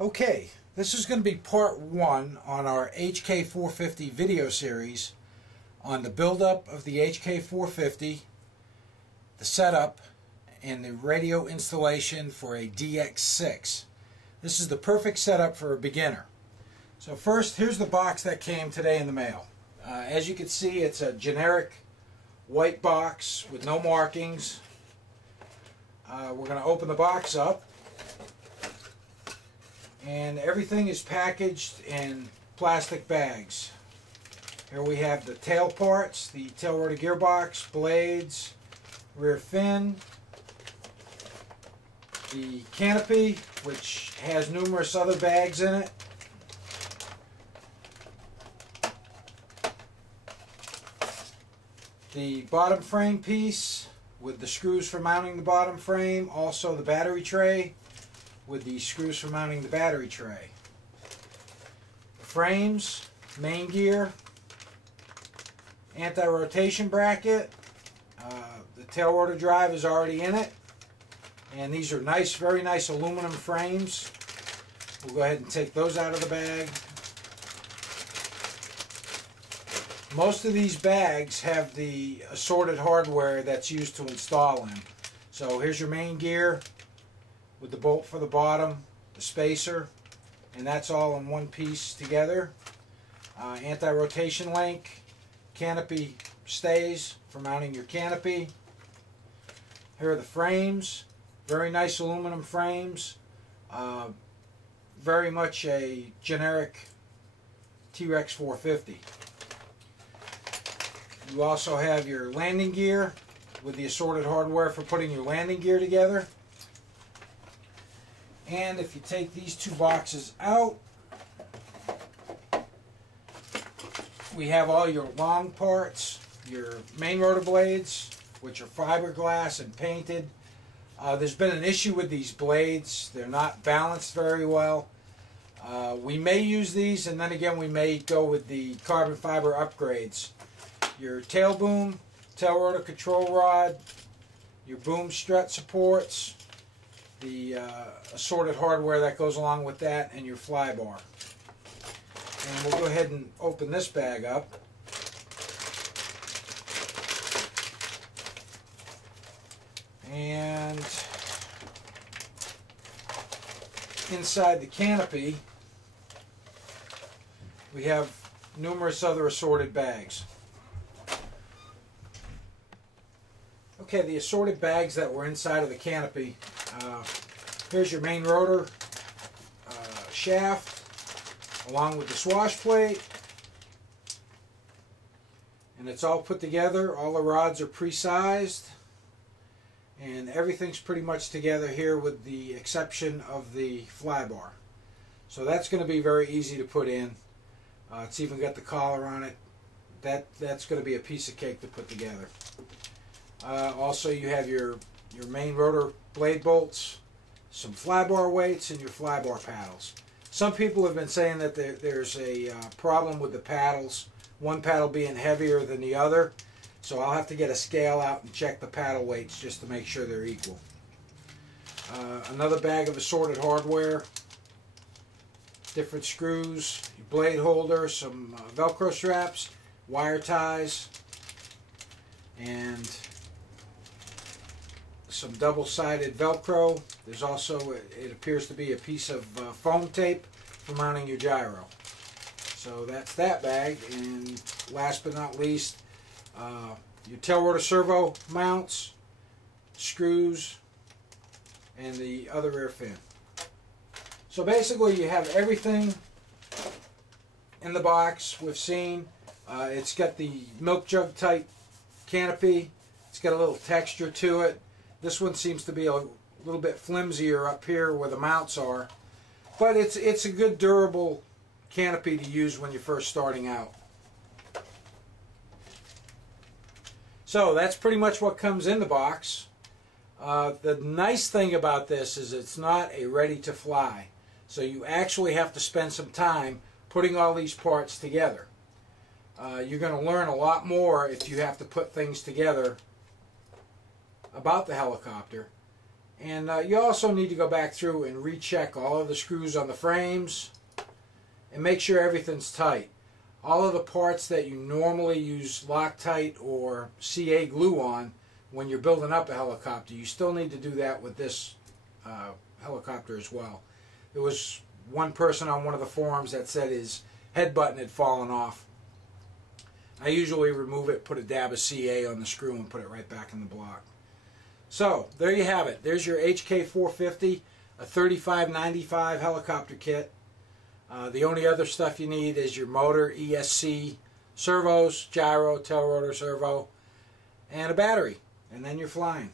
Okay, this is going to be part one on our HK450 video series on the build-up of the HK450, the setup, and the radio installation for a DX6. This is the perfect setup for a beginner. So first, here's the box that came today in the mail. As you can see, it's a generic white box with no markings. We're going to open the box up. And everything is packaged in plastic bags. Here we have the tail parts, the tail rotor gearbox, blades, rear fin, the canopy, which has numerous other bags in it, the bottom frame piece with the screws for mounting the bottom frame, also the battery tray with the screws for mounting the battery tray. The frames, main gear, anti-rotation bracket, the tail rotor drive is already in it, and these are nice, very nice aluminum frames. We'll go ahead and take those out of the bag. Most of these bags have the assorted hardware that's used to install them. So here's your main gear with the bolt for the bottom, the spacer, and that's all in one piece together. Anti-rotation link, canopy stays for mounting your canopy. Here are the frames, very nice aluminum frames, very much a generic T-Rex 450. You also have your landing gear with the assorted hardware for putting your landing gear together. And if you take these two boxes out, we have all your long parts, your main rotor blades, which are fiberglass and painted. There's been an issue with these blades. They're not balanced very well. We may use these, and then again we may go with the carbon fiber upgrades. Your tail boom, tail rotor control rod, your boom strut supports, the assorted hardware that goes along with that, and your fly bar. And we'll go ahead and open this bag up. And inside the canopy we have numerous other assorted bags. Okay, the assorted bags that were inside of the canopy. Here's your main rotor shaft along with the swash plate, and it's all put together. All the rods are pre-sized and everything's pretty much together here with the exception of the fly bar. So that's going to be very easy to put in. It's even got the collar on it. That's going to be a piece of cake to put together. Also, you have your main rotor blade bolts, some fly bar weights, and your fly bar paddles. Some people have been saying that there's a problem with the paddles, one paddle being heavier than the other, so I'll have to get a scale out and check the paddle weights just to make sure they're equal. Another bag of assorted hardware, different screws, your blade holder, some Velcro straps, wire ties, and some double-sided Velcro. There's also, it appears to be a piece of foam tape for mounting your gyro. So that's that bag. And last but not least, your tail rotor servo mounts, screws, and the other rear fin. So basically you have everything in the box we've seen. It's got the milk jug type canopy. It's got a little texture to it. This one seems to be a little bit flimsier up here where the mounts are, but it's a good durable canopy to use when you're first starting out. So that's pretty much what comes in the box. The nice thing about this is it's not a ready to fly, so you actually have to spend some time putting all these parts together. You're going to learn a lot more if you have to put things together about the helicopter, And you also need to go back through and recheck all of the screws on the frames and make sure everything's tight. All of the parts that you normally use Loctite or CA glue on when you're building up a helicopter, you still need to do that with this helicopter as well. There was one person on one of the forums that said his head button had fallen off. I usually remove it, put a dab of CA on the screw, and put it right back in the block. So, there you have it. There's your HK450, a 3595 helicopter kit. The only other stuff you need is your motor, ESC, servos, gyro, tail rotor servo, and a battery. And then you're flying.